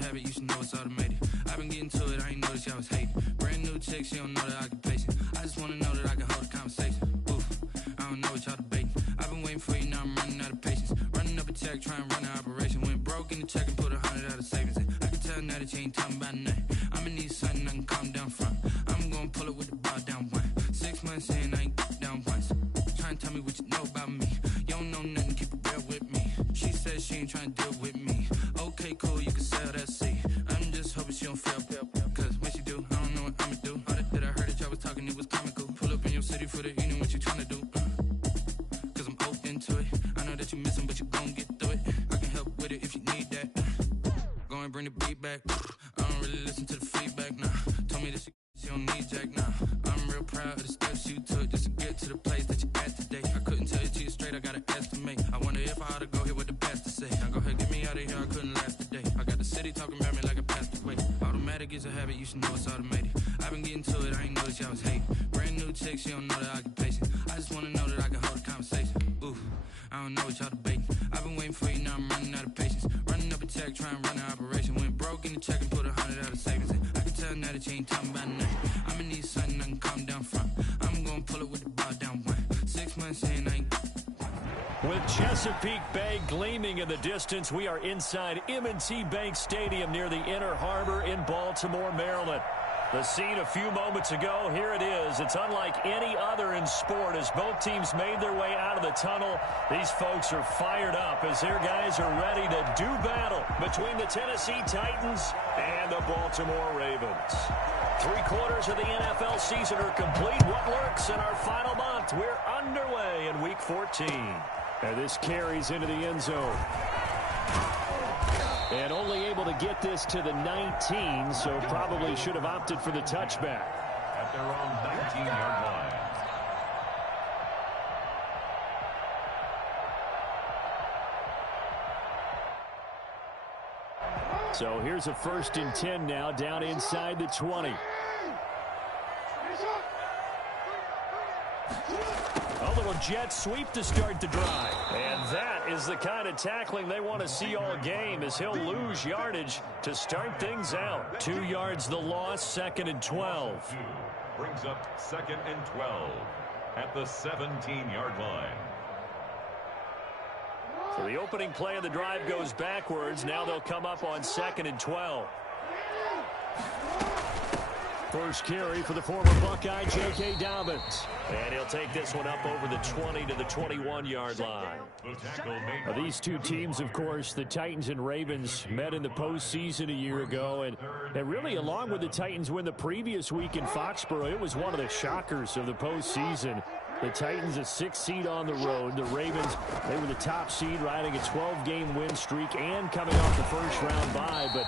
Habit, you should know it's automated. I've been getting to it, I ain't noticed y'all was hating. Brand new chick, she don't know the occupation. I just wanna know that I can hold a conversation. Oof, I don't know what y'all debating. I've been waiting for you, now I'm running out of patience. Running up a check, trying to run an operation. Went broke in the check and put 100 out of savings in. I can tell now that you ain't talking about nothing. I'ma need something I can calm down from. I'm gonna pull it with the bar down one. 6 months in, I ain't down once. Trying to tell me what you know about me. You don't know nothing, keep it real with me. She said she ain't trying to deal with me. Okay, cool, you can sell that seat. I'm just hoping she don't fail, cause when she do, I don't know what I'ma do. All that I heard that y'all was talking, it was comical. Pull up in your city for the evening, what you tryna do? Cause I'm open to it. I know that you missing, but you gon' get through it. I can help with it if you need that. Go and bring the beat back. I don't really listen to the feedback, nah. Told me that she don't need Jack, nah. I'm real proud of the steps you took just to get to the place that you at today. I couldn't tell you to you straight, I gotta estimate. I wonder if I ought to go here with the best to say. Now go ahead, get me out of here, I couldn't last today. I got the city talking about me like I passed away. Automatic is a habit, you should know it's automated. I've been getting to it, I ain't noticed y'all was hating. Brand new chick, she don't know the occupation. I just wanna know that I can hold a conversation. Oof, I don't know what y'all debating. I've been waiting for you, now I'm running out of patience. Running up a check, trying to run an operation. Went broke in the check and put 100 out of savings in. I can tell now that you ain't talking about nothing. I'ma need something I can calm down from. I'm gonna pull it with the bar down one. 6 months in, I ain't. With Chesapeake Bay gleaming in the distance, we are inside M&T Bank Stadium near the Inner Harbor in Baltimore, Maryland. The scene a few moments ago, here it is. It's unlike any other in sport as both teams made their way out of the tunnel. These folks are fired up as their guys are ready to do battle between the Tennessee Titans and the Baltimore Ravens. 3/4 of the NFL season are complete. What lurks in our final month? We're underway in Week 14. And this carries into the end zone. And only able to get this to the 19, so probably should have opted for the touchback. At their own 19-yard line. So here's a 1st and 10 now, down inside the 20. A little jet sweep to start the drive. And that is the kind of tackling they want to see all game as he'll lose yardage to start things out. 2 yards the loss, 2nd and 12. Brings up 2nd and 12 at the 17-yard line. So the opening play of the drive goes backwards. Now they'll come up on 2nd and 12. First carry for the former Buckeye, J.K. Dobbins. And he'll take this one up over the 20 to the 21-yard line. Now, these two teams, of course, the Titans and Ravens, met in the postseason a year ago. And really, along with the Titans win the previous week in Foxborough, it was one of the shockers of the postseason. The Titans a 6th seed on the road. The Ravens, they were the top seed, riding a 12-game win streak and coming off the first-round bye. But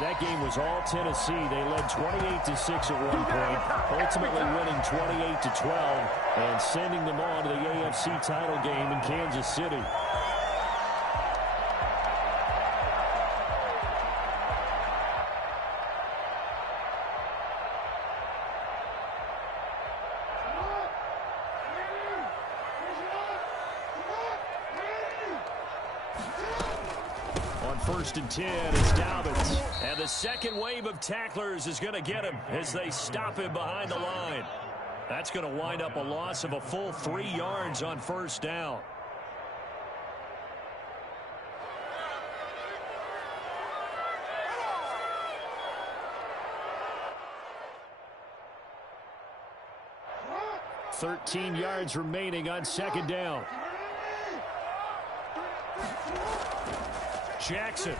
that game was all Tennessee. They led 28-6 at one point, ultimately winning 28-12 and sending them on to the AFC title game in Kansas City. 1st and 10 as Dobbins. And the second wave of tacklers is going to get him as they stop him behind the line. That's going to wind up a loss of a full 3 yards on 1st down. $13 yards remaining on 2nd down. Jackson.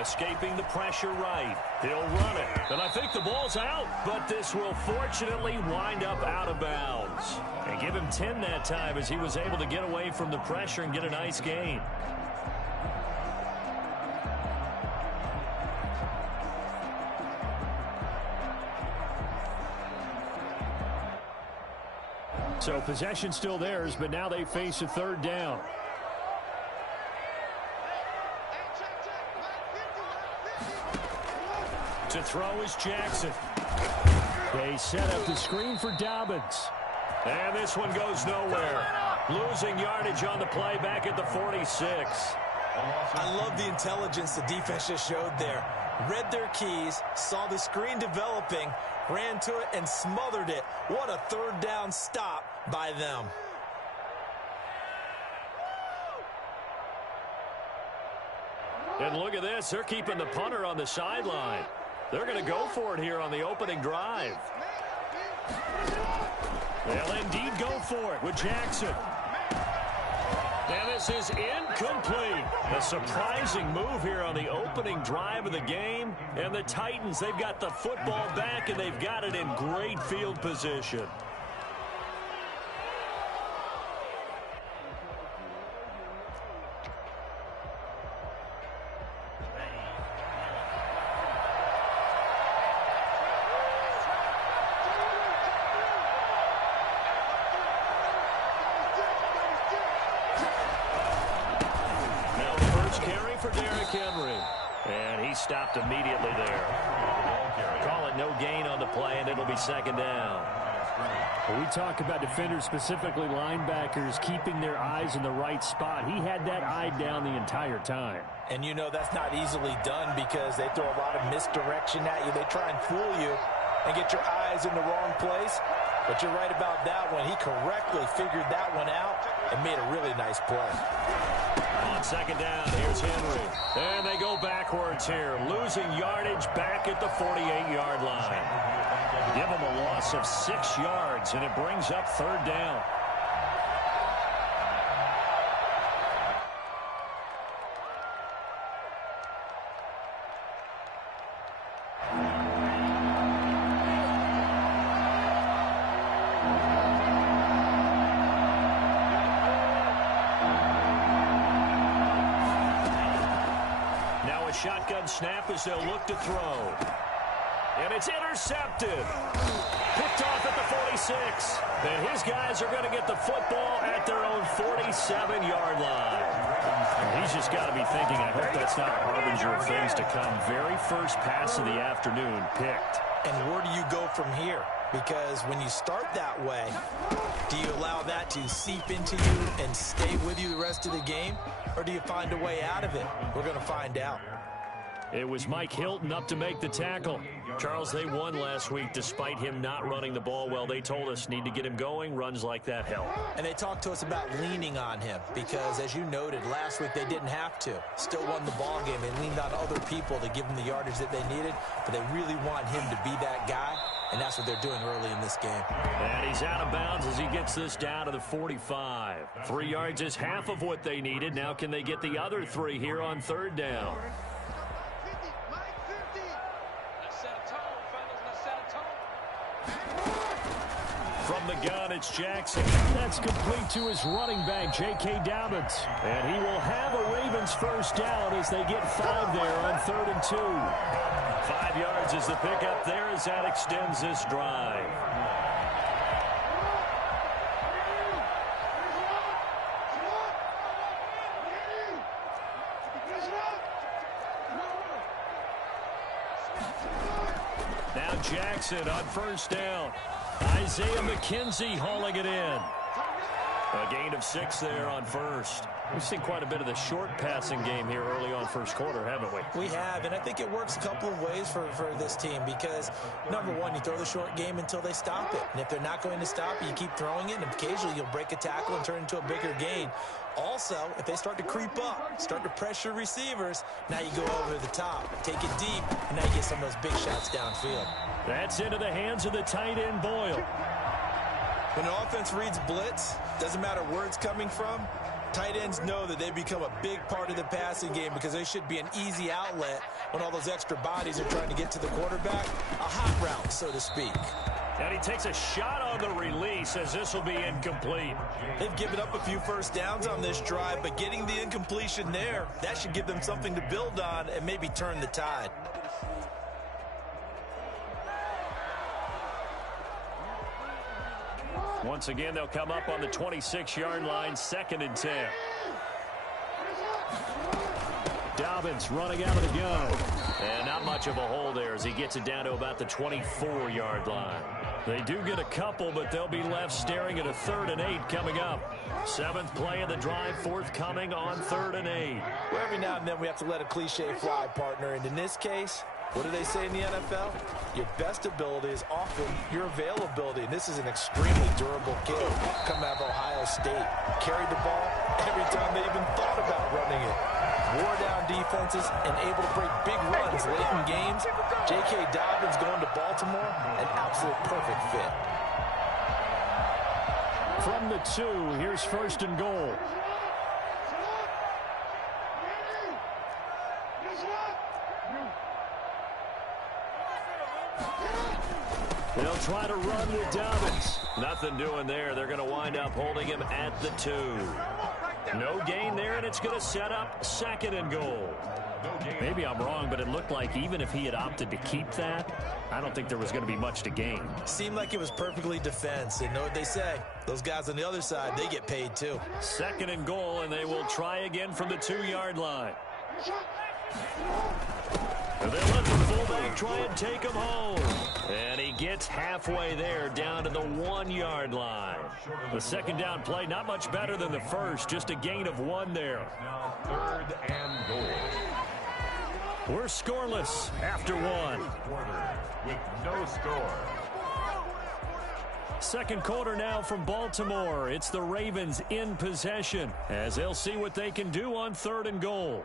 Escaping the pressure right. He'll run it. And I think the ball's out, but this will fortunately wind up out of bounds. And give him 10 that time as he was able to get away from the pressure and get a nice gain. So possession still theirs, but now they face a 3rd down. To throw is Jackson. They set up the screen for Dobbins. And this one goes nowhere. Losing yardage on the play back at the 46. I love the intelligence the defense just showed there. Read their keys, saw the screen developing, ran to it and smothered it. What a 3rd down stop by them. And look at this. They're keeping the punter on the sideline. They're going to go for it here on the opening drive. They'll indeed go for it with Jackson. And this is incomplete. A surprising move here on the opening drive of the game. And the Titans, they've got the football back, and they've got it in great field position. Stopped immediately there. Call it no gain on the play, and it'll be 2nd down. Well, we talk about defenders, specifically linebackers, keeping their eyes in the right spot. He had that eye down the entire time. And you know that's not easily done because they throw a lot of misdirection at you. They try and fool you and get your eyes in the wrong place. But you're right about that one. He correctly figured that one out and made a really nice play. On 2nd down, here's Henry. And they go backwards here, losing yardage back at the 48-yard line. Give them a loss of 6 yards, and it brings up 3rd down. Shotgun snap as they'll look to throw. And it's intercepted. Picked off at the 46. And his guys are going to get the football at their own 47-yard line. He's just got to be thinking, I hope that's not a harbinger of things to come. Very first pass of the afternoon picked. And where do you go from here? Because when you start that way, do you allow that to seep into you and stay with you the rest of the game? Or do you find a way out of it? We're going to find out. It was Mike Hilton up to make the tackle. Charles, they won last week despite him not running the ball well. They told us need to get him going. Runs like that help. And they talked to us about leaning on him because, as you noted, last week they didn't have to. Still won the ball game. They leaned on other people to give them the yardage that they needed, but they really want him to be that guy, and that's what they're doing early in this game. And he's out of bounds as he gets this down to the 45. 3 yards is half of what they needed. Now can they get the other 3 here on 3rd down? From the gun, it's Jackson. That's complete to his running back, J.K. Dobbins. And he will have a Ravens 1st down as they get 5 there on 3rd and 2. 5 yards is the pickup there as that extends this drive. Now Jackson on 1st down. Isaiah McKenzie hauling it in. A gain of 6 there on first. We've seen quite a bit of the short passing game here early on first quarter, haven't we? We have, and I think it works a couple of ways for this team because, number one, you throw the short game until they stop it. And if they're not going to stop it, you keep throwing it, and occasionally you'll break a tackle and turn it into a bigger gain. Also, if they start to creep up, start to pressure receivers, now you go over the top, take it deep, and now you get some of those big shots downfield. That's into the hands of the tight end, Boyle. When an offense reads blitz, doesn't matter where it's coming from, tight ends know that they become a big part of the passing game because they should be an easy outlet when all those extra bodies are trying to get to the quarterback. A hot route, so to speak. And he takes a shot on the release as this will be incomplete. They've given up a few first downs on this drive, but getting the incompletion there, that should give them something to build on and maybe turn the tide. Once again, they'll come up on the 26-yard line, 2nd and 10. Dobbins running out of the gun. And not much of a hole there as he gets it down to about the 24-yard line. They do get a couple, but they'll be left staring at a 3rd and 8 coming up. 7th play of the drive, forthcoming on 3rd and 8. Well, every now and then we have to let a cliche fly, partner. And in this case, what do they say in the NFL? Your best ability is often your availability. And this is an extremely durable kid coming out of Ohio State. Carried the ball every time they even thought about running it. Wore down defenses and able to break big runs late in games. J.K. Dobbins going to Baltimore, an absolute perfect fit. From the 2, here's 1st and goal. They'll try to run with Dobbins. Nothing doing there. They're going to wind up holding him at the 2. No gain there, and it's going to set up 2nd and goal. Maybe I'm wrong, but it looked like even if he had opted to keep that, I don't think there was going to be much to gain. Seemed like it was perfectly defense. And know what they say? Those guys on the other side, they get paid too. 2nd and goal, and they will try again from the 2-yard line. And they let the fullback try and take him home. And he gets halfway there down to the 1-yard line. The 2nd down play, not much better than the first, just a gain of 1 there. Now 3rd and goal. We're scoreless after 1. With no score. 2nd quarter now from Baltimore. It's the Ravens in possession as they'll see what they can do on 3rd and goal.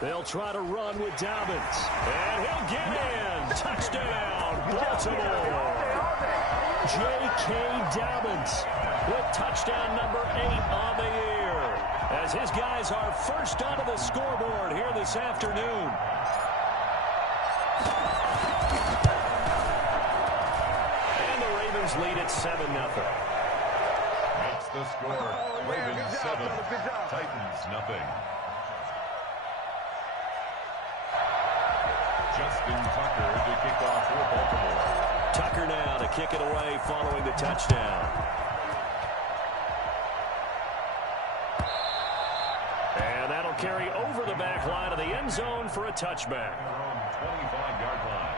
They'll try to run with Dobbins. And he'll get in. Touchdown, Baltimore. J.K. Dobbins with touchdown number 8 on the year. As his guys are first onto the scoreboard here this afternoon. And the Ravens lead at 7-0. Makes the score. Ravens 7, Titans nothing. Justin Tucker to kick off for Baltimore. Tucker now to kick it away following the touchdown. And that'll carry over the back line of the end zone for a touchback. 25-yard line.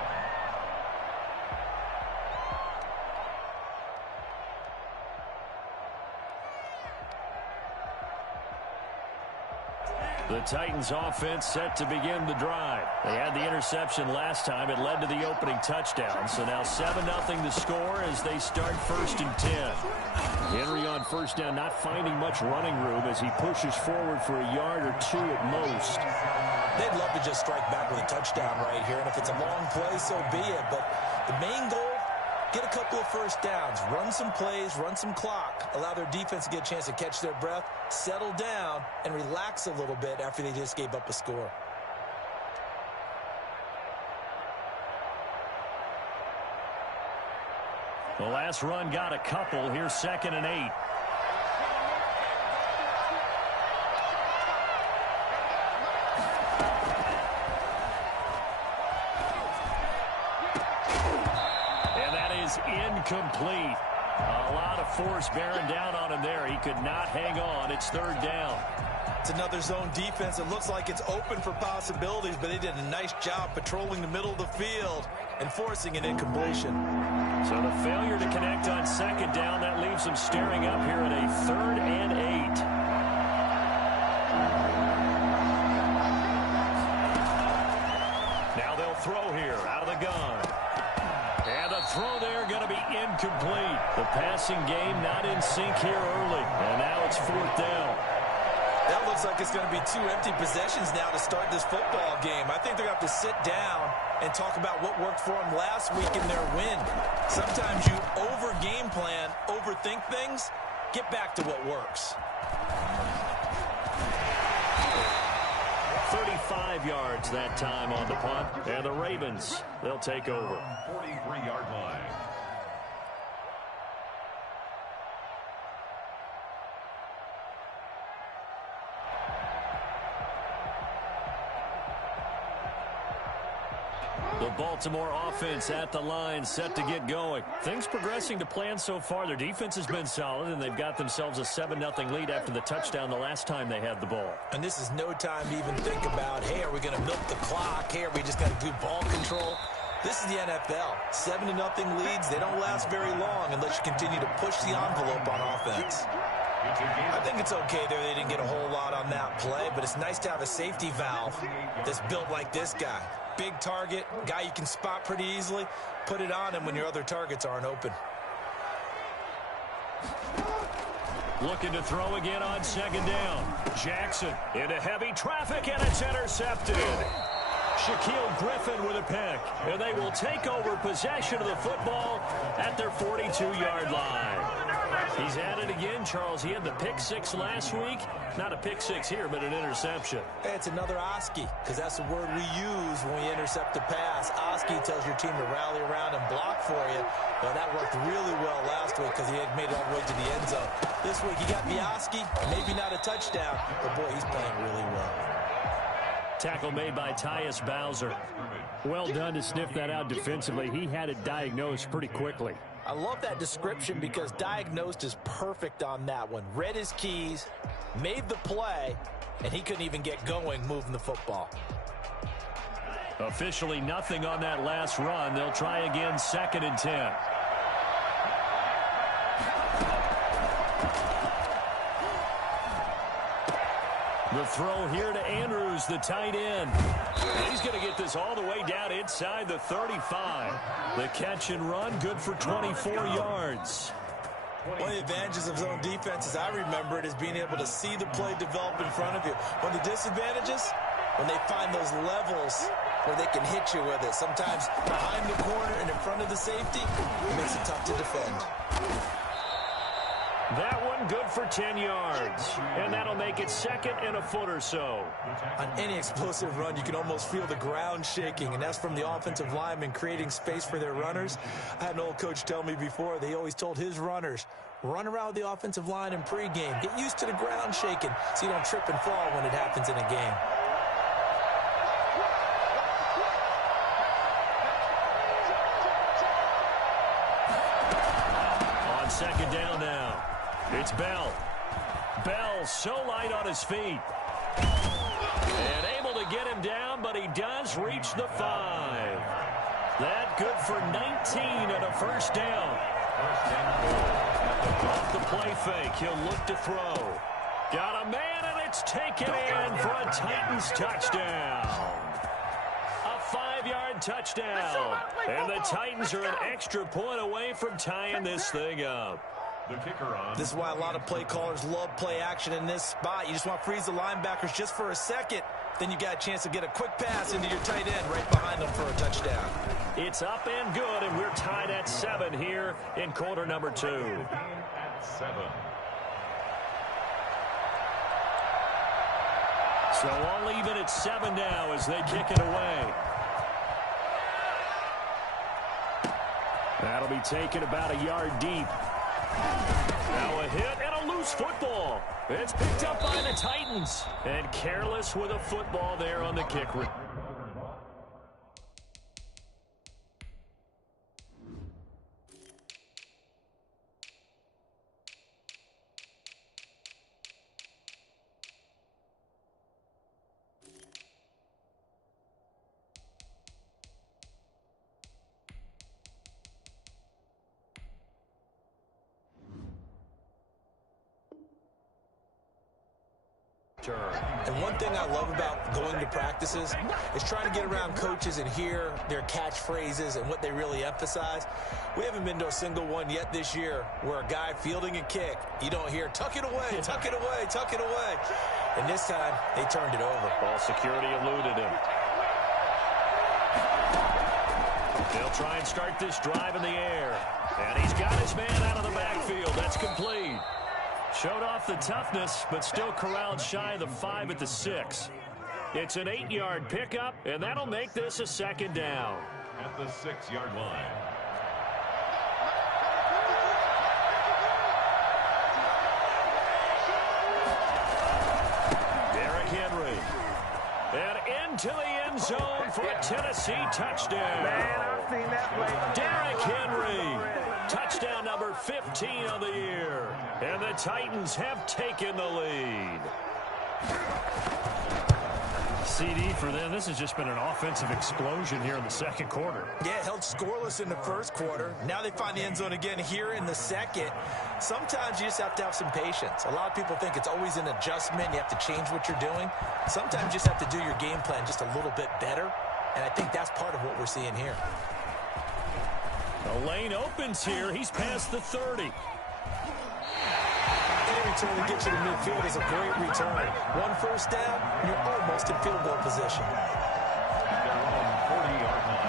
The Titans offense set to begin the drive. They had the interception last time. It led to the opening touchdown. So now 7-0 the score as they start 1st and 10. Henry on 1st down, not finding much running room as he pushes forward for a yard or 2 at most. They'd love to just strike back with a touchdown right here. And if it's a long play, so be it. But the main goal, get a couple of first downs, run some plays, run some clock, allow their defense to get a chance to catch their breath, settle down, and relax a little bit after they just gave up a score. The last run got a couple. Here's 2nd and 8. Incomplete. A lot of force bearing down on him there. He could not hang on. It's 3rd down. It's another zone defense. It looks like it's open for possibilities, but they did a nice job patrolling the middle of the field and forcing an incompletion. So the failure to connect on second down, that leaves them staring up here at a 3rd and 8. Now they'll throw here out of the gun. And the throw there going to be incomplete. The passing game not in sync here early. And now it's 4th down. That looks like it's going to be 2 empty possessions now to start this football game. I think they're going to have to sit down and talk about what worked for them last week in their win. Sometimes you over-game plan, overthink things, get back to what works. 35 yards that time on the punt. And the Ravens, they'll take over. 43-yard line. The Baltimore offense at the line, set to get going. Things progressing to plan so far. Their defense has been solid, and they've got themselves a 7-0 lead after the touchdown the last time they had the ball. And this is no time to even think about, hey, are we going to milk the clock? Hey, are we just going to do ball control? This is the NFL. 7-0 leads, they don't last very long unless you continue to push the envelope on offense. I think it's okay there. They didn't get a whole lot on that play, but it's nice to have a safety valve that's built like this guy. Big target, guy you can spot pretty easily. Put it on him when your other targets aren't open. Looking to throw again on second down. Jackson into heavy traffic, and it's intercepted. Shaquille Griffin with a pick, and they will take over possession of the football at their 42-yard line. He's at it again, Charles. He had the pick 6 last week. Not a pick 6 here, but an interception. Hey, it's another Oski, because that's the word we use when we intercept a pass. Oski tells your team to rally around and block for you. Well, that worked really well last week because he had made it all the way to the end zone. This week, he got the Oski, maybe not a touchdown, but boy, he's playing really well. Tackle made by Tyus Bowser. Well done to sniff that out defensively. He had it diagnosed pretty quickly. I love that description because diagnosed is perfect on that one. Read his keys, made the play, and he couldn't even get going moving the football. Officially nothing on that last run. They'll try again, 2nd and 10. The throw here to Andrews, the tight end. And he's going to get this all the way down inside the 35. The catch and run, good for 24 yards. One of the advantages of zone defense, as I remember it, is being able to see the play develop in front of you. One of the disadvantages, when they find those levels where they can hit you with it. Sometimes behind the corner and in front of the safety, it makes it tough to defend. That one good for 10 yards. And that'll make it 2nd and a foot or so. On any explosive run, you can almost feel the ground shaking, and that's from the offensive linemen creating space for their runners. I had an old coach tell me before, they always told his runners, run around the offensive line in pregame. Get used to the ground shaking so you don't trip and fall when it happens in a game. On second down now. It's Bell. Bell so light on his feet. And able to get him down, but he does reach the 5. That good for 19 and a first down. Off the play fake, he'll look to throw. Got a man, and it's taken in for a Titans touchdown. A 5-yard touchdown. And the Titans are an extra point away from tying this thing up. The kicker on. This is why a lot of play callers love play action in this spot. You just want to freeze the linebackers just for a second. Then you got a chance to get a quick pass into your tight end right behind them for a touchdown. It's up and good, and we're tied at 7 here in quarter number 2. At 7. So all even at 7 now as they kick it away. That'll be taken about a yard deep. Now a hit and a loose football. It's picked up by the Titans. And careless with a football there on the kick. And one thing I love about going to practices is trying to get around coaches and hear their catchphrases and what they really emphasize. We haven't been to a single one yet this year where a guy fielding a kick, you don't hear, tuck it away, tuck it away, tuck it away. And this time, they turned it over. Ball security eluded him. They'll try and start this drive in the air. And he's got his man out of the backfield. That's complete. Showed off the toughness, but still corralled shy of the 5 at the 6. It's an 8-yard pickup, and that'll make this a second down. At the 6-yard line. Derrick Henry. And into the end zone for a Tennessee touchdown. Man, I've seen that play. Derrick Henry. Touchdown number 15 of the year. And the Titans have taken the lead. CD for them. This has just been an offensive explosion here in the second quarter. Yeah, held scoreless in the first quarter. Now they find the end zone again here in the second. Sometimes you just have to have some patience. A lot of people think it's always an adjustment. You have to change what you're doing. Sometimes you just have to do your game plan just a little bit better. And I think that's part of what we're seeing here. The lane opens here. He's past the 30. Any return that gets you to midfield is a great return. One first down, you're almost in field goal position. Their own 40-yard line.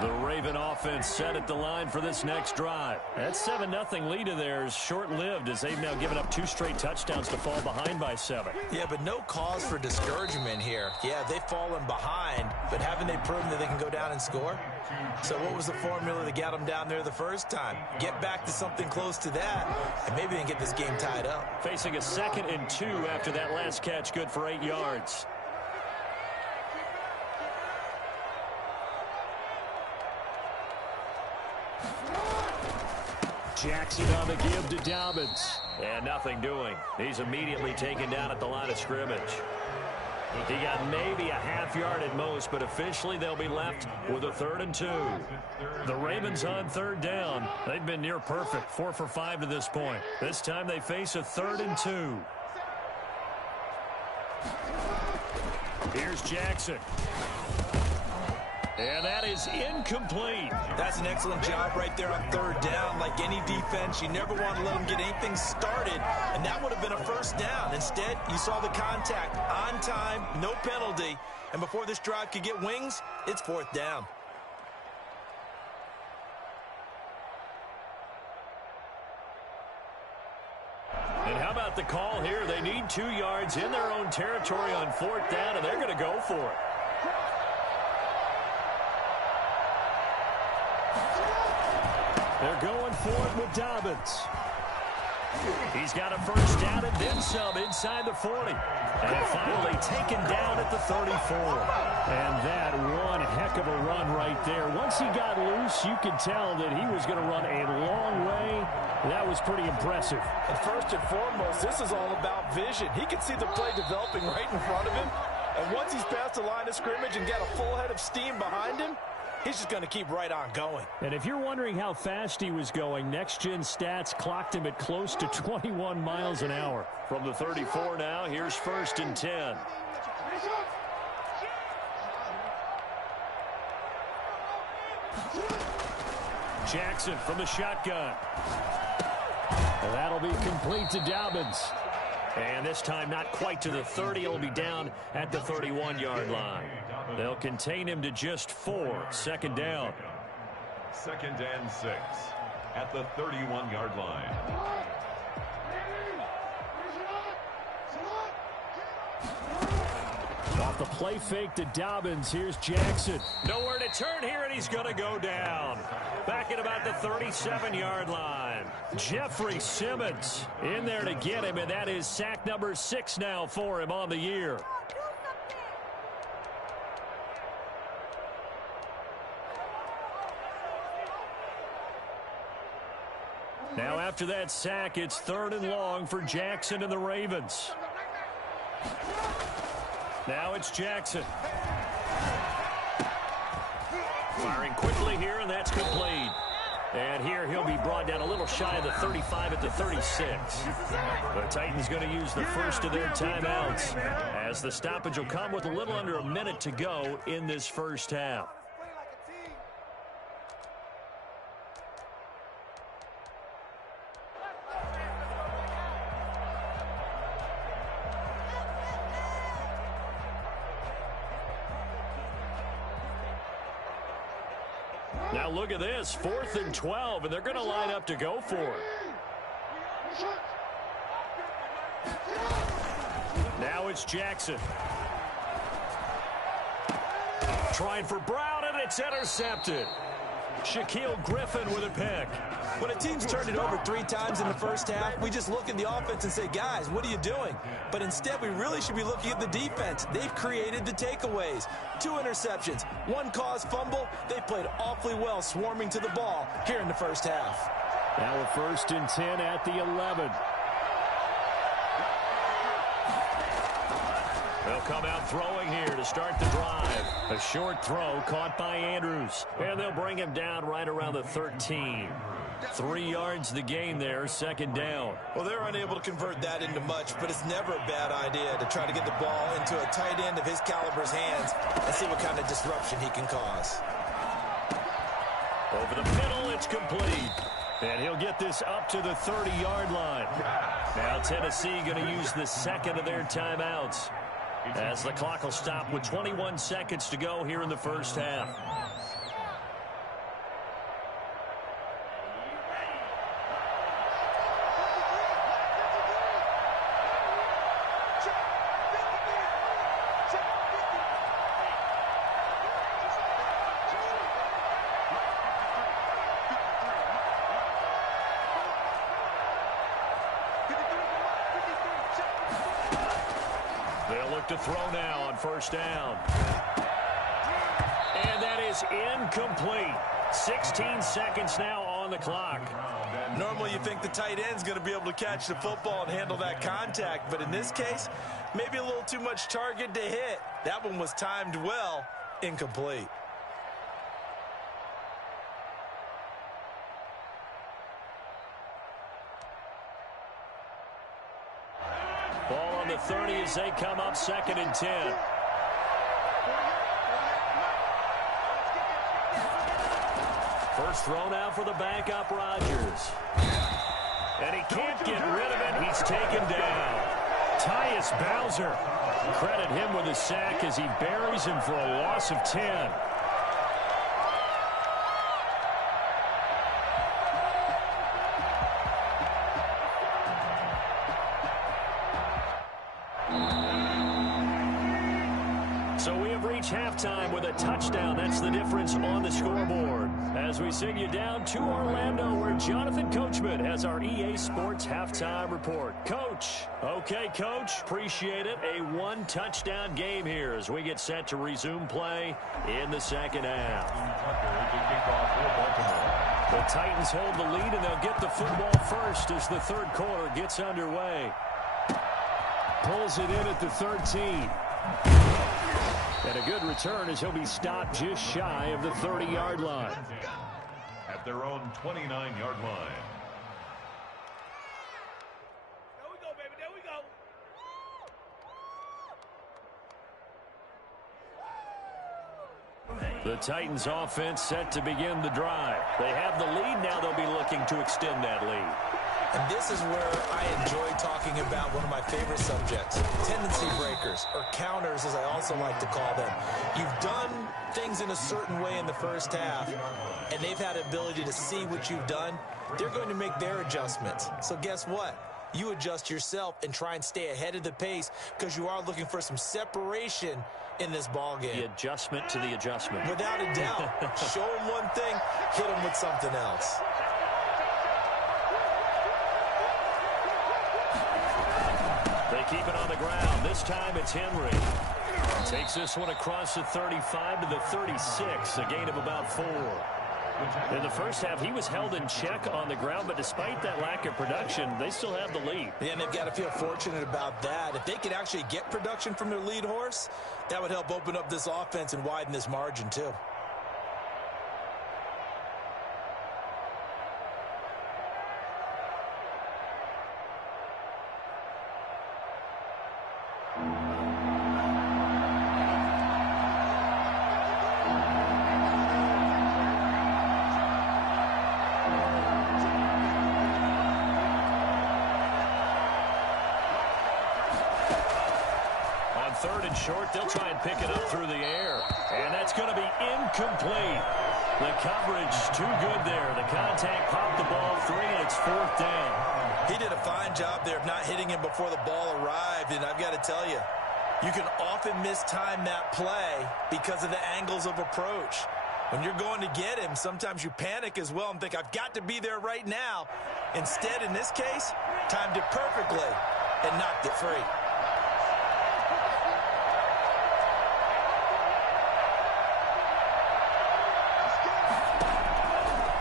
The Raven offense set at the line for this next drive. That 7-0 lead of theirs short-lived as they've now given up 2 straight touchdowns to fall behind by 7. Yeah, but no cause for discouragement here. Yeah, they've fallen behind, but haven't they proven that they can go down and score? So what was the formula that got them down there the first time? Get back to something close to that, and maybe they can get this game tied up. Facing a 2nd and 2 after that last catch, good for 8 yards. Jackson on the give to Dobbins. And nothing doing. He's immediately taken down at the line of scrimmage. He got maybe a half yard at most, but officially they'll be left with a 3rd and 2. The Ravens on 3rd down. They've been near perfect, 4 for 5 to this point. This time they face a 3rd and 2. Here's Jackson. And that is incomplete. That's an excellent job right there on 3rd down. Like any defense, you never want to let them get anything started, and that would have been a first down. Instead, you saw the contact on time, no penalty, and before this drive could get wings, it's 4th down. And how about the call here? They need 2 yards in their own territory on 4th down, and they're going to go for it. They're going for it with Dobbins. He's got a first down and then some inside the 40. And finally taken down at the 34. And that one heck of a run right there. Once he got loose, you could tell that he was going to run a long way. That was pretty impressive. And first and foremost, this is all about vision. He could see the play developing right in front of him. And once he's past the line of scrimmage and got a full head of steam behind him, he's just going to keep right on going. And if you're wondering how fast he was going, next-gen stats clocked him at close to 21 miles an hour. From the 34 now, here's 1st and 10. Jackson from the shotgun. And that'll be complete to Dobbins. And this time not quite to the 30. He'll be down at the 31-yard line. They'll contain him to just 4. 2nd down. 2nd and 6 at the 31-yard line. Off the play fake to Dobbins. Here's Jackson. Nowhere to turn here, and he's going to go down. Back at about the 37-yard line. Jeffrey Simmons in there to get him, and that is sack number 6 now for him on the year. Now after that sack, it's 3rd and long for Jackson and the Ravens. Now it's Jackson. Firing quickly here, and that's complete. And here he'll be brought down a little shy of the 35 at the 36. The Titans going to use the first of their timeouts as the stoppage will come with a little under a minute to go in this first half. Now look at this, 4th and 12, and they're going to line up to go for it. Now it's Jackson. Trying for Brown, and it's intercepted. Shaquille Griffin with a pick. When a team's turned it over 3 times in the first half, we just look at the offense and say, guys, what are you doing? But instead, we really should be looking at the defense. They've created the takeaways. 2 interceptions, 1 caused fumble. They played awfully well swarming to the ball here in the first half. Now a 1st and 10 at the 11. They'll come out throwing here to start the drive. A short throw caught by Andrews. And they'll bring him down right around the 13. 3 yards the gain there, 2nd down. Well, they're unable to convert that into much, but it's never a bad idea to try to get the ball into a tight end of his caliber's hands and see what kind of disruption he can cause. Over the middle, it's complete. And he'll get this up to the 30-yard line. Now Tennessee going to use the 2nd of their timeouts, as the clock will stop with 21 seconds to go here in the first half. To throw now on 1st down. And that is incomplete. 16 seconds now on the clock. Normally you think the tight end's going to be able to catch the football and handle that contact, but in this case, maybe a little too much target to hit. That one was timed well, incomplete. Ball on the 30 as they come up 2nd and 10. First throw now for the backup Rodgers. And he can't get rid of it. He's taken down. Tyus Bowser. Credit him with a sack as he buries him for a loss of 10. Halftime with a touchdown. That's the difference on the scoreboard. As we send you down to Orlando, where Jonathan Coachman has our EA Sports Halftime Report. Coach. Okay, Coach. Appreciate it. A 1-touchdown game here as we get set to resume play in the 2nd half. The Titans hold the lead, and they'll get the football first as the 3rd quarter gets underway. Pulls it in at the 13. And a good return as he'll be stopped just shy of the 30-yard line. At their own 29-yard line. There we go, baby. There we go. The Titans offense set to begin the drive. They have the lead. Now they'll be looking to extend that lead. And this is where I enjoy talking about one of my favorite subjects, tendency breakers, or counters as I also like to call them. You've done things in a certain way in the first half, and they've had the ability to see what you've done. They're going to make their adjustments. So guess what? You adjust yourself and try and stay ahead of the pace because you are looking for some separation in this ball game. The adjustment to the adjustment. Without a doubt. Show them one thing, hit them with something else. They keep it on the ground. This time it's Henry. Takes this one across the 35 to the 36, a gain of about 4. In the first half, he was held in check on the ground, but despite that lack of production, they still have the lead. Yeah, and they've got to feel fortunate about that. If they could actually get production from their lead horse, that would help open up this offense and widen this margin, too. 3rd and short. They'll try and pick it up through the air. And that's going to be incomplete. The coverage too good there. The contact popped the ball free, and it's 4th down. He did a fine job there of not hitting him before the ball arrived. And I've got to tell you, you can often mistime that play because of the angles of approach. When you're going to get him, sometimes you panic as well and think, I've got to be there right now. Instead, in this case, timed it perfectly and knocked it free.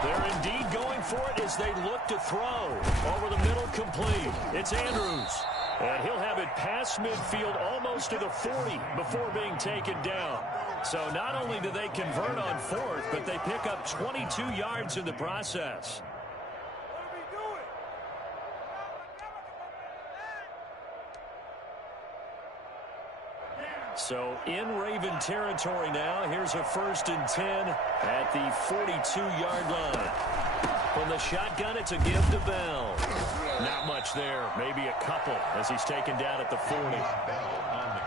They're indeed going for it as they look to throw. Over the middle, complete. It's Andrews. And he'll have it past midfield almost to the 40 before being taken down. So not only do they convert on 4th, but they pick up 22 yards in the process. So in Raven territory now. Here's a 1st and 10 at the 42-yard line. From the shotgun, it's a give to Bell. Not much there, maybe a couple as he's taken down at the 40.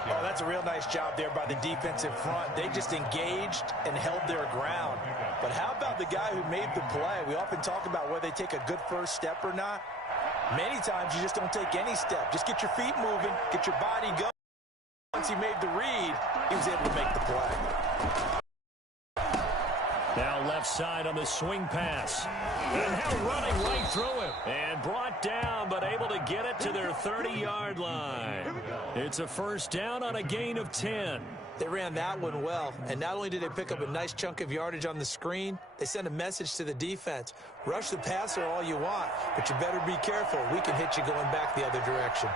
Oh, that's a real nice job there by the defensive front. They just engaged and held their ground. But how about the guy who made the play? We often talk about whether they take a good first step or not. Many times you just don't take any step. Just get your feet moving, get your body going. Once he made the read, he was able to make the play. Now left side on the swing pass. And now running right through him. And brought down, but able to get it to their 30-yard line. It's a 1st down on a gain of 10. They ran that one well, and not only did they pick up a nice chunk of yardage on the screen, they sent a message to the defense. Rush the passer all you want, but you better be careful. We can hit you going back the other direction.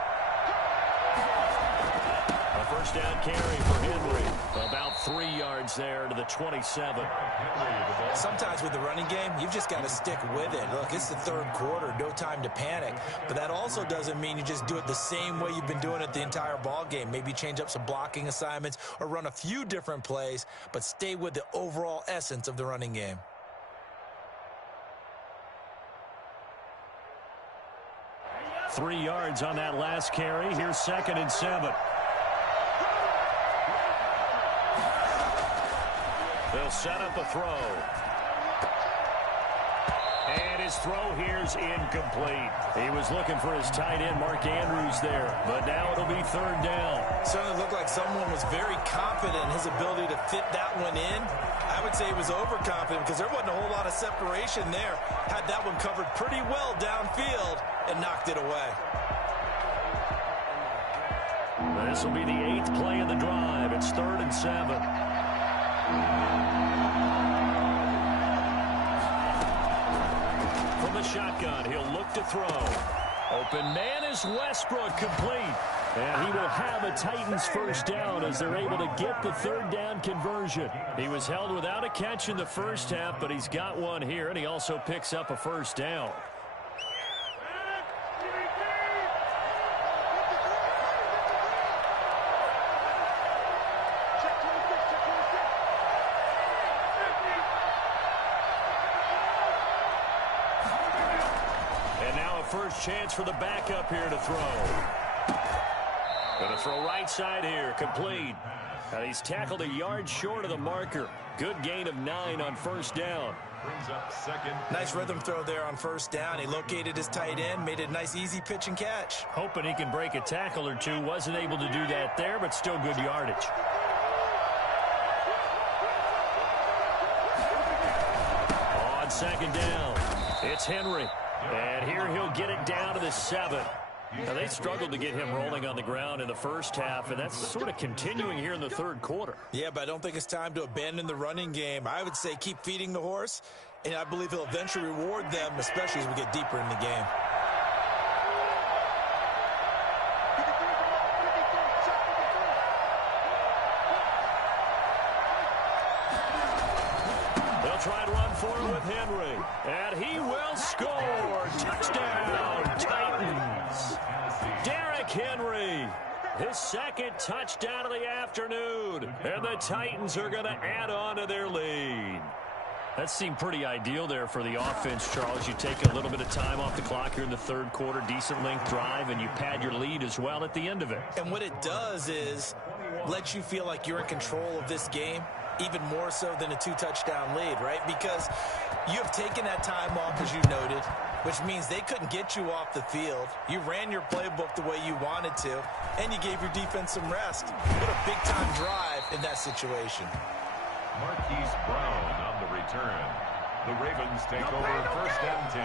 A 1st down carry for Henry. About 3 yards there to the 27. Sometimes with the running game, you've just got to stick with it. Look, it's the 3rd quarter, no time to panic. But that also doesn't mean you just do it the same way you've been doing it the entire ball game. Maybe change up some blocking assignments or run a few different plays, but stay with the overall essence of the running game. Three yards on that last carry. Here's 2nd and 7. They'll set up a throw. And his throw here's incomplete. He was looking for his tight end, Mark Andrews, there. But now it'll be 3rd down. Certainly looked like someone was very confident in his ability to fit that one in. I would say he was overconfident because there wasn't a whole lot of separation there. Had that one covered pretty well downfield and knocked it away. This will be the 8th play of the drive. It's 3rd and 7. From the shotgun, he'll look to throw. Open man is Westbrook, complete. And he will have a Titans 1st down as they're able to get the 3rd down conversion. He was held without a catch in the 1st half, but he's got one here, and he also picks up a 1st down. First chance for the backup here to throw. Going to throw right side here, complete. And he's tackled a yard short of the marker. Good gain of 9 on 1st down. Brings up 2nd. Nice rhythm throw there on 1st down. He located his tight end, made a nice easy pitch and catch. Hoping he can break a tackle or two. Wasn't able to do that there, but still good yardage. On 2nd down, it's Henry. And here he'll get it down to the 7. Now, they struggled to get him rolling on the ground in the 1st half, and that's sort of continuing here in the 3rd quarter. Yeah, but I don't think it's time to abandon the running game. I would say keep feeding the horse, and I believe he'll eventually reward them, especially as we get deeper in the game. They'll try and run forward with Henry, and he will score. Touchdown, Titans. Derrick Henry, his 2nd touchdown of the afternoon, and the Titans are going to add on to their lead. That seemed pretty ideal there for the offense, Charles. You take a little bit of time off the clock here in the 3rd quarter, decent length drive, and you pad your lead as well at the end of it. And what it does is lets you feel like you're in control of this game, even more so than a 2-touchdown lead, right? Because you have taken that time off, as you noted, which means they couldn't get you off the field. You ran your playbook the way you wanted to, and you gave your defense some rest. What a big-time drive in that situation. Marquise Brown on the return. The Ravens take over first and 10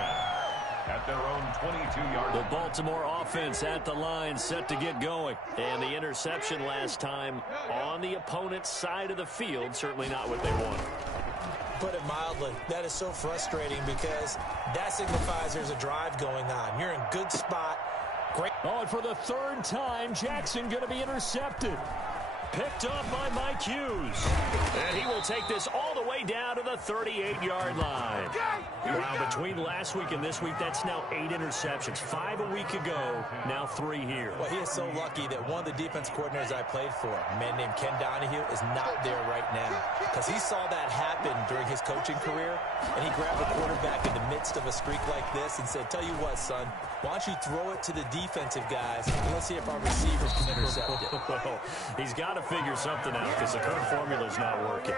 at their own 22-yard line. The Baltimore offense at the line, set to get going. And the interception last time on the opponent's side of the field, certainly not what they wanted. Put it mildly, that is so frustrating because that signifies there's a drive going on. You're in good spot. Great. Oh, and for the third time, Jackson going to be intercepted. Picked up by Mike Hughes. And he will take this all the way down to the 38-yard line. Wow, between last week and this week, that's now 8 interceptions. 5 a week ago, now 3 here. Well, he is so lucky that one of the defense coordinators I played for, a man named Ken Donahue, is not there right now. Because he saw that happen during his coaching career, and he grabbed the quarterback in the midst of a streak like this and said, tell you what, son, why don't you throw it to the defensive guys, and let's see if our receivers can intercept it. Well, he's got to figure something out because the current formula is not working.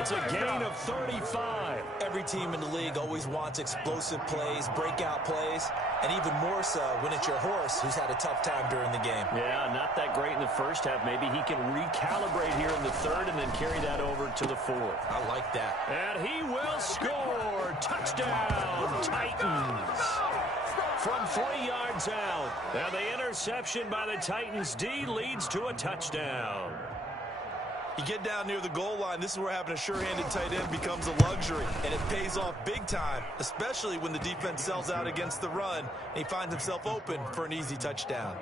It's a gain of 35. Every team in the league always wants explosive plays, breakout plays, and even more so when it's your horse who's had a tough time during the game. Yeah, not that great in the first half. Maybe he can recalibrate here in the third and then carry that over to the fourth. I like that. And he will score. Touchdown, Titans. From 3 yards out. And the interception by the Titans D leads to a touchdown. You get down near the goal line, this is where having a sure-handed tight end becomes a luxury, and it pays off big time, especially when the defense sells out against the run, and he finds himself open for an easy touchdown.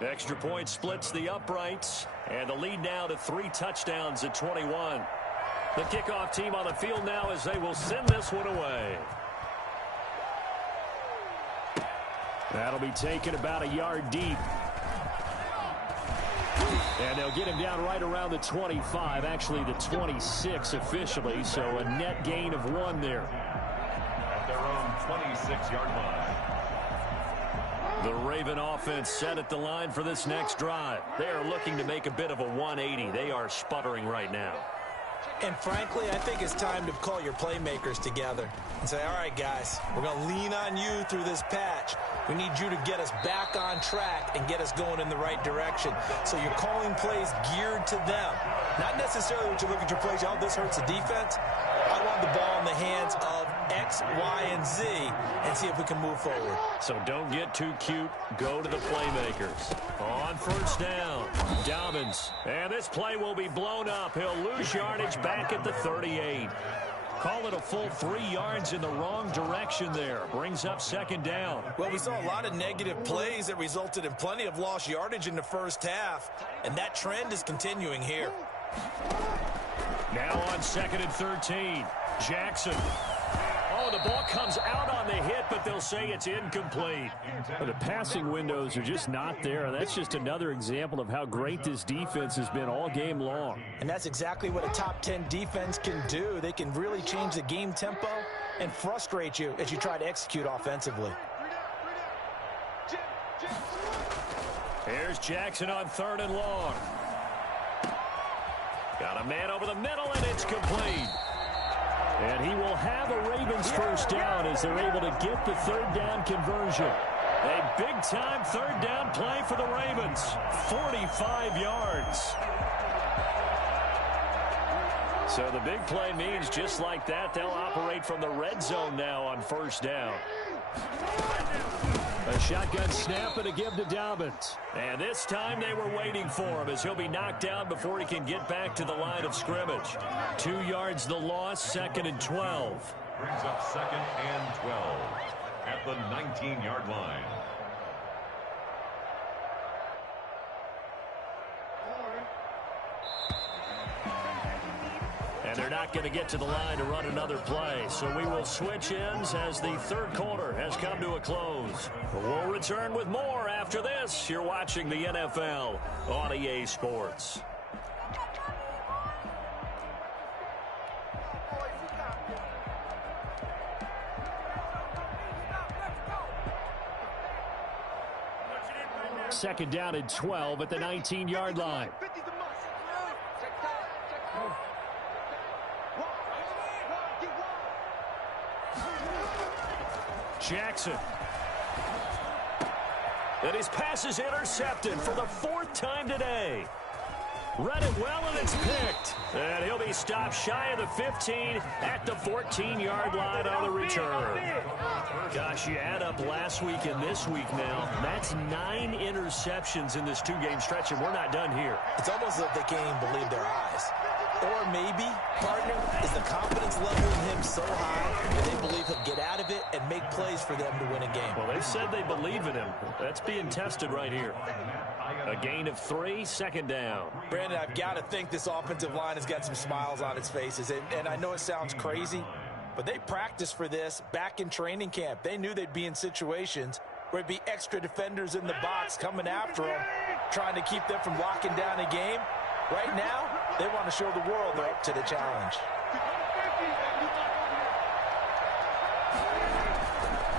Extra point splits the uprights, and the lead now to 3 touchdowns at 21. The kickoff team on the field now as they will send this one away. That'll be taken about a yard deep. And they'll get him down right around the 25, actually the 26 officially, so a net gain of 1 there. At their own 26-yard line. The Raven offense set at the line for this next drive. They are looking to make a bit of a 180. They are sputtering right now. And frankly, I think it's time to call your playmakers together and say, all right, guys, we're going to lean on you through this patch. We need you to get us back on track and get us going in the right direction. So you're calling plays geared to them. Not necessarily when you look at your plays, oh, this hurts the defense. I want the ball in the hands of X, Y, and Z and see if we can move forward. So don't get too cute. Go to the playmakers. On first down, Dobbins. And this play will be blown up. He'll lose yardage back at the 38. Call it a full 3 yards in the wrong direction there. Brings up second down. Well, we saw a lot of negative plays that resulted in plenty of lost yardage in the first half, and that trend is continuing here. Now on 2nd and 13, Jackson. Oh, the ball comes out on the hit, but they'll say it's incomplete. The passing windows are just not there. That's just another example of how great this defense has been all game long. And that's exactly what a top 10 defense can do. They can really change the game tempo and frustrate you as you try to execute offensively. Here's Jackson on 3rd and long. Got a man over the middle, and it's complete. And he will have a Ravens first down as they're able to get the 3rd down conversion. A big-time 3rd down play for the Ravens. 45 yards. So the big play means just like that, they'll operate from the red zone now on first down. A shotgun snap and a give to Dobbins. And this time they were waiting for him as he'll be knocked down before he can get back to the line of scrimmage. 2 yards the loss, 2nd and 12. Brings up 2nd and 12 at the 19-yard line. And they're not going to get to the line to run another play. So we will switch ends as the 3rd quarter has come to a close. We'll return with more after this. You're watching the NFL on EA Sports. Second down and 12 at the 19-yard line. Jackson. And his pass is intercepted for the 4th time today. Read it well, and it's picked. And he'll be stopped shy of the 15 at the 14-yard line on the return. Gosh, you add up last week and this week now. That's 9 interceptions in this 2-game stretch, and we're not done here. It's almost like they can't even believe their eyes. Or maybe, partner, is the confidence level in him so high that they believe he'll get out of it and make plays for them to win a game. Well, they've said they believe in him. That's being tested right here. A gain of 3, 2nd down. Brandon, I've got to think this offensive line has got some smiles on its faces. And I know it sounds crazy, but they practiced for this back in training camp. They knew they'd be in situations where it'd be extra defenders in the box coming after them, trying to keep them from locking down a game. Right now, they want to show the world they're up to the challenge.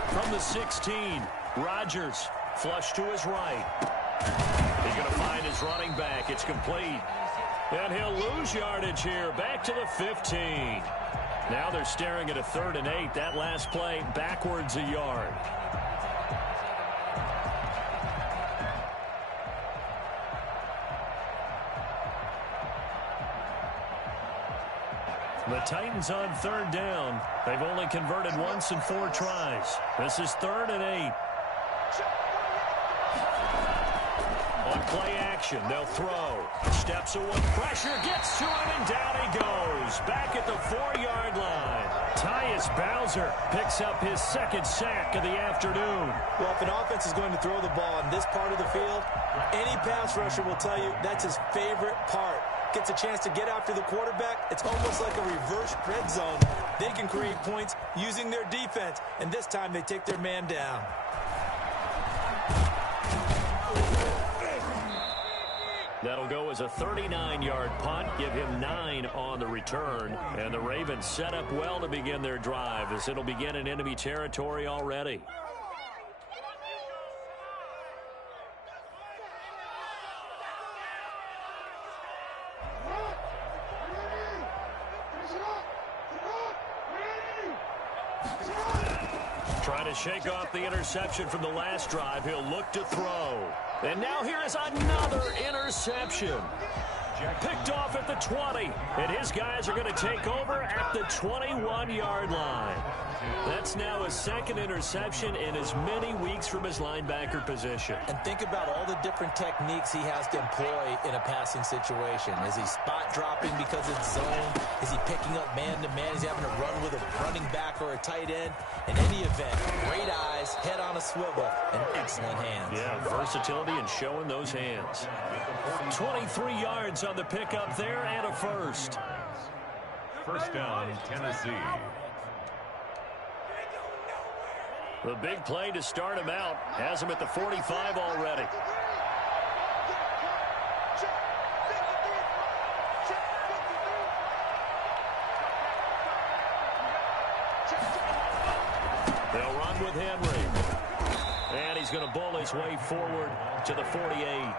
From the 16, Rodgers, flush to his right. He's going to find his running back. It's complete. And he'll lose yardage here. Back to the 15. Now they're staring at a 3rd and 8. That last play, backwards a yard. The Titans on 3rd down. They've only converted once in 4 tries. This is 3rd and 8. On play action, they'll throw. Steps away, pressure, gets to him, and down he goes. Back at the 4-yard line. Tyus Bowser picks up his 2nd sack of the afternoon. Well, if an offense is going to throw the ball in this part of the field, any pass rusher will tell you that's his favorite part. Gets a chance to get after the quarterback. It's almost like a reverse red zone. They can create points using their defense, and this time they take their man down. That'll go as a 39-yard punt. Give him 9 on the return. And the Ravens set up well to begin their drive, as it'll begin in enemy territory already. Trying to shake off the interception from the last drive. He'll look to throw. And now here is another interception. Picked off at the 20. And his guys are going to take over at the 21-yard line. That's now his 2nd interception in as many weeks from his linebacker position. And think about all the different techniques he has to employ in a passing situation. Is he spot dropping because it's zone? Is he picking up man-to-man? Is he having to run with a running back or a tight end? In any event, great eyes, head on a swivel, and excellent hands. Yeah, versatility and showing those hands. 23 yards on the pickup there and a 1st. 1st down, Tennessee. The big play to start him out has him at the 45 already. They'll run with Henry. And he's going to bull his way forward to the 48.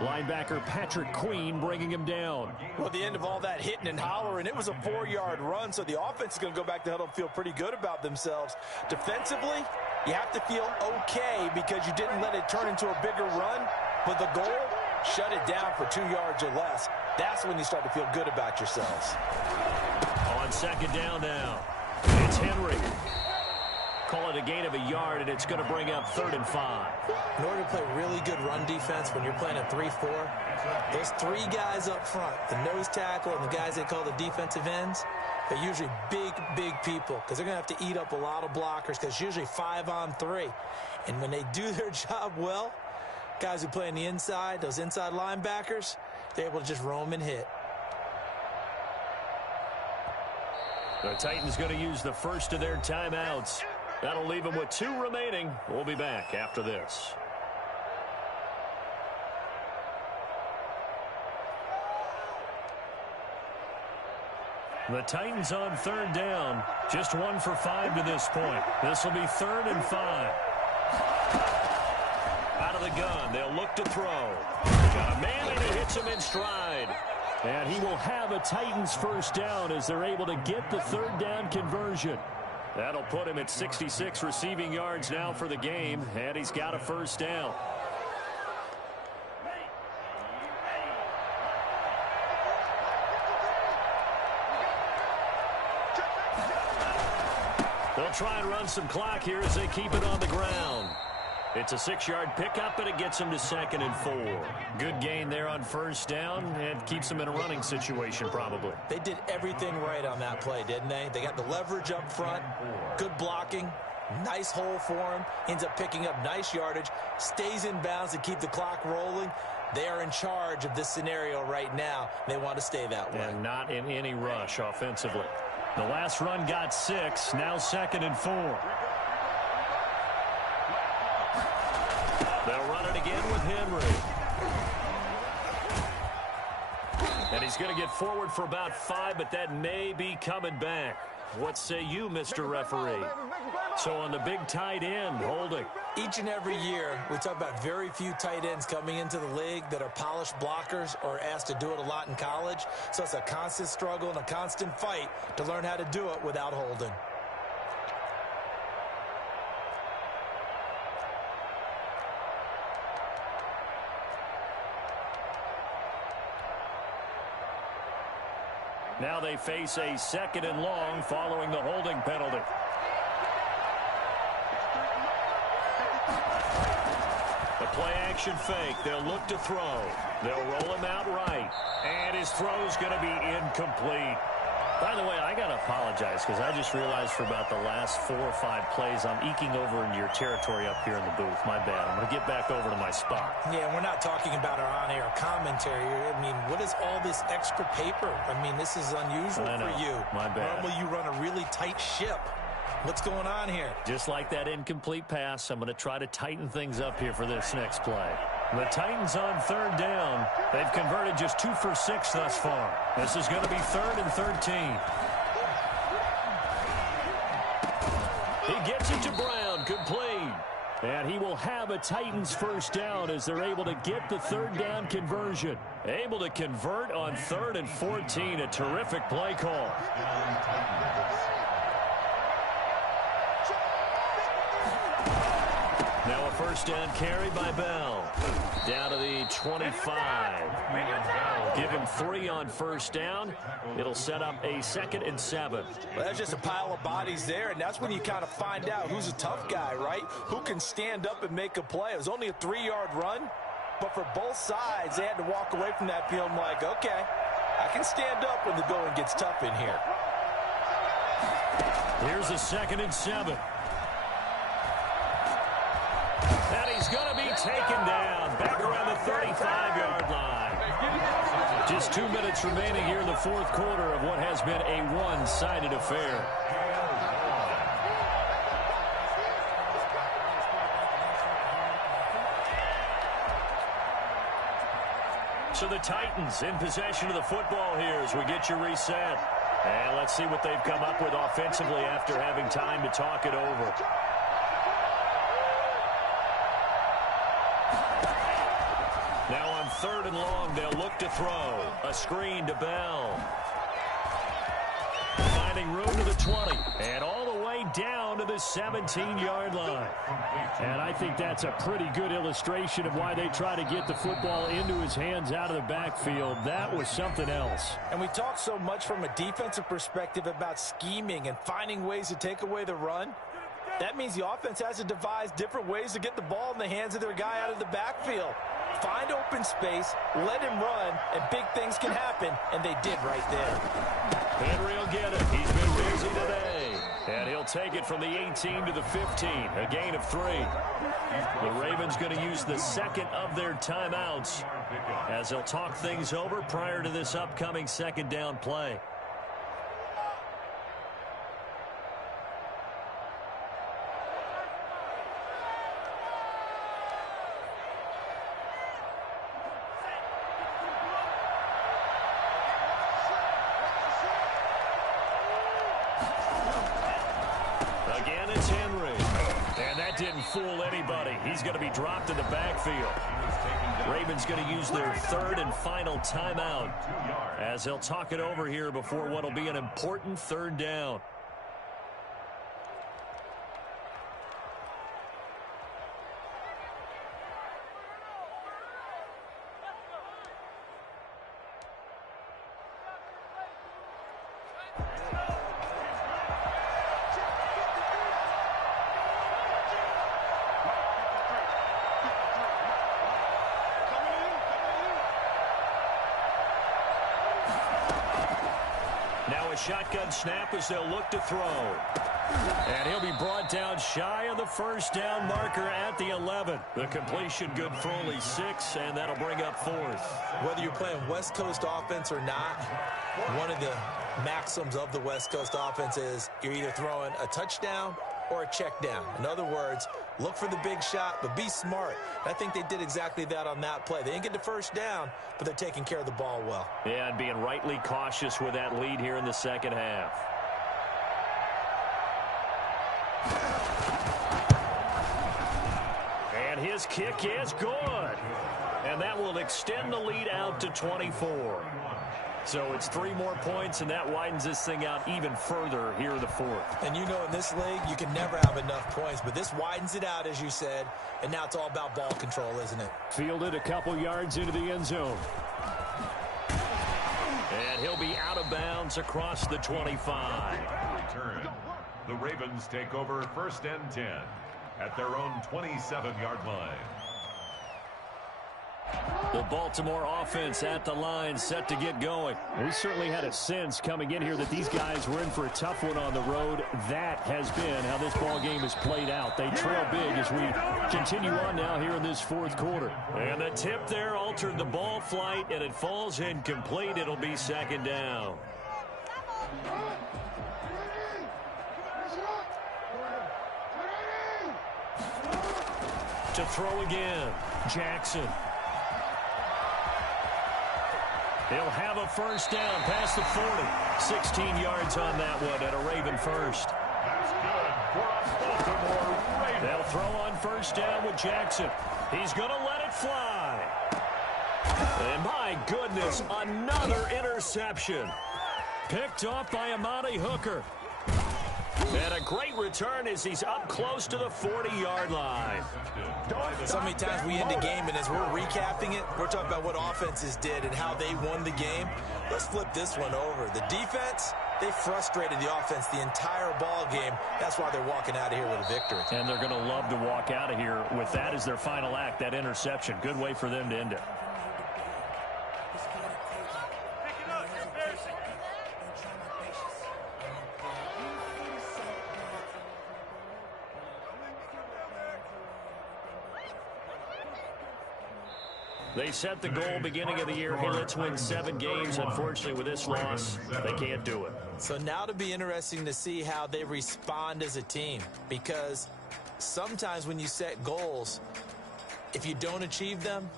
Linebacker Patrick Queen bringing him down. Well, at the end of all that hitting and hollering, it was a 4-yard run, so the offense is going to go back to huddle and feel pretty good about themselves. Defensively, you have to feel okay because you didn't let it turn into a bigger run, but the goal, shut it down for 2 yards or less. That's when you start to feel good about yourselves. On 2nd down now, it's Henry. Call it a gain of a yard, and it's going to bring up 3rd and 5. In order to play really good run defense when you're playing a 3-4, those 3 guys up front, the nose tackle and the guys they call the defensive ends, they're usually big people because they're going to have to eat up a lot of blockers because it's usually 5-on-3. And when they do their job well, guys who play on the inside, those inside linebackers, they're able to just roam and hit. The Titans going to use the first of their timeouts. That'll leave them with 2 remaining. We'll be back after this. The Titans on 3rd down. Just 1 for 5 to this point. This will be 3rd and 5. Out of the gun. They'll look to throw. Got a man and he hits him in stride. And he will have a Titans 1st down as they're able to get the 3rd down conversion. That'll put him at 66 receiving yards now for the game, and he's got a first down. They'll try and run some clock here as they keep it on the ground. It's a 6-yard pickup, and it gets him to 2nd and 4. Good gain there on first down, and keeps him in a running situation probably. They did everything right on that play, didn't they? They got the leverage up front, good blocking, nice hole for him, ends up picking up nice yardage, stays in bounds to keep the clock rolling. They are in charge of this scenario right now. They want to stay that way. And not in any rush offensively. The last run got 6, now 2nd and 4. They'll run it again with Henry. And he's going to get forward for about 5, but that may be coming back. What say you, Mr. Referee? So on the big tight end, holding. Each and every year, we talk about very few tight ends coming into the league that are polished blockers or asked to do it a lot in college. So it's a constant struggle and a constant fight to learn how to do it without holding. Now they face a 2nd and long following the holding penalty. The play-action fake. They'll look to throw. They'll roll him out right. And his throw's going to be incomplete. By the way, I got to apologize because I just realized for about the last 4 or 5 plays I'm eking over into your territory up here in the booth. My bad. I'm going to get back over to my spot. Yeah, we're not talking about our on-air commentary. I mean, what is all this extra paper? I mean, this is unusual for you. My bad. Normally you run a really tight ship. What's going on here? Just like that incomplete pass, I'm going to try to tighten things up here for this next play. The Titans on 3rd down. They've converted just 2 for 6 thus far. This is going to be 3rd and 13. He gets it to Brown, complete. And he will have a Titans first down as they're able to get the 3rd down conversion. Able to convert on 3rd and 14. A terrific play call. Now a first down carry by Bell. Down to the 25. Give him 3 on first down. It'll set up a 2nd and 7. Well, that's just a pile of bodies there, and that's when you kind of find out who's a tough guy, right? Who can stand up and make a play. It was only a 3-yard run, but for both sides, they had to walk away from that field like, okay, I can stand up when the going gets tough in here. Here's a 2nd and 7. And he's going to be taken down back around the 35-yard line. Just 2 minutes remaining here in the 4th quarter of what has been a one-sided affair. So the Titans in possession of the football here as we get you reset. And let's see what they've come up with offensively after having time to talk it over. Now on 3rd and long, they'll look to throw. A screen to Bell. Finding room to the 20. And all the way down to the 17-yard line. And I think that's a pretty good illustration of why they try to get the football into his hands out of the backfield. That was something else. And we talk so much from a defensive perspective about scheming and finding ways to take away the run. That means the offense has to devise different ways to get the ball in the hands of their guy out of the backfield. Find open space, let him run, and big things can happen, and they did right there. Henry will get it. He's been busy today. And he'll take it from the 18 to the 15, a gain of 3. The Ravens going to use the 2nd of their timeouts as they'll talk things over prior to this upcoming 2nd down play. Fool anybody. He's going to be dropped in the backfield. Ravens going to use their 3rd and final timeout as they'll talk it over here before what will be an important 3rd down. Now a shotgun snap as they'll look to throw. And he'll be brought down shy of the first down marker at the 11. The completion good for only 6, and that'll bring up 4th. Whether you're playing West Coast offense or not, one of the maxims of the West Coast offense is you're either throwing a touchdown or a check down. In other words, look for the big shot, but be smart. I think they did exactly that on that play. They didn't get the first down, but they're taking care of the ball well. Yeah, and being rightly cautious with that lead here in the second half. And his kick is good. And that will extend the lead out to 24. So it's 3 more points, and that widens this thing out even further here in the 4th. And you know in this league, you can never have enough points, but this widens it out, as you said, and now it's all about ball control, isn't it? Fielded a couple yards into the end zone. And he'll be out of bounds across the 25. Return. The Ravens take over 1st and 10 at their own 27-yard line. The Baltimore offense at the line, set to get going. We certainly had a sense coming in here that these guys were in for a tough one on the road. That has been how this ball game has played out. They trail big as we continue on now here in this 4th quarter. And the tip there altered the ball flight, and it falls incomplete. It'll be 2nd down. To throw again, Jackson. He'll have a first down past the 40. 16 yards on that one at a Raven first. That's good for a Baltimore Ravens. They'll throw on first down with Jackson. He's going to let it fly. And my goodness, another interception. Picked off by Amani Hooker. And a great return as he's up close to the 40-yard line. So many times we end a game, and as we're recapping it, we're talking about what offenses did and how they won the game. Let's flip this one over. The defense, they frustrated the offense the entire ball game. That's why they're walking out of here with a victory. And they're going to love to walk out of here with that as their final act, that interception. Good way for them to end it. They set the goal beginning of the year. Hey, let's win 7 games. Unfortunately, with this loss, they can't do it. So now it'll be interesting to see how they respond as a team, because sometimes when you set goals, if you don't achieve them,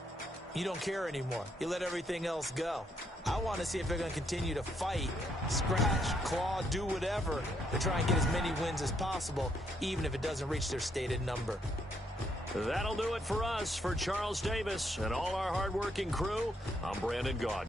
you don't care anymore. You let everything else go. I want to see if they're going to continue to fight, scratch, claw, do whatever to try and get as many wins as possible, even if it doesn't reach their stated number. That'll do it for us. For Charles Davis and all our hardworking crew, I'm Brandon Gaudin.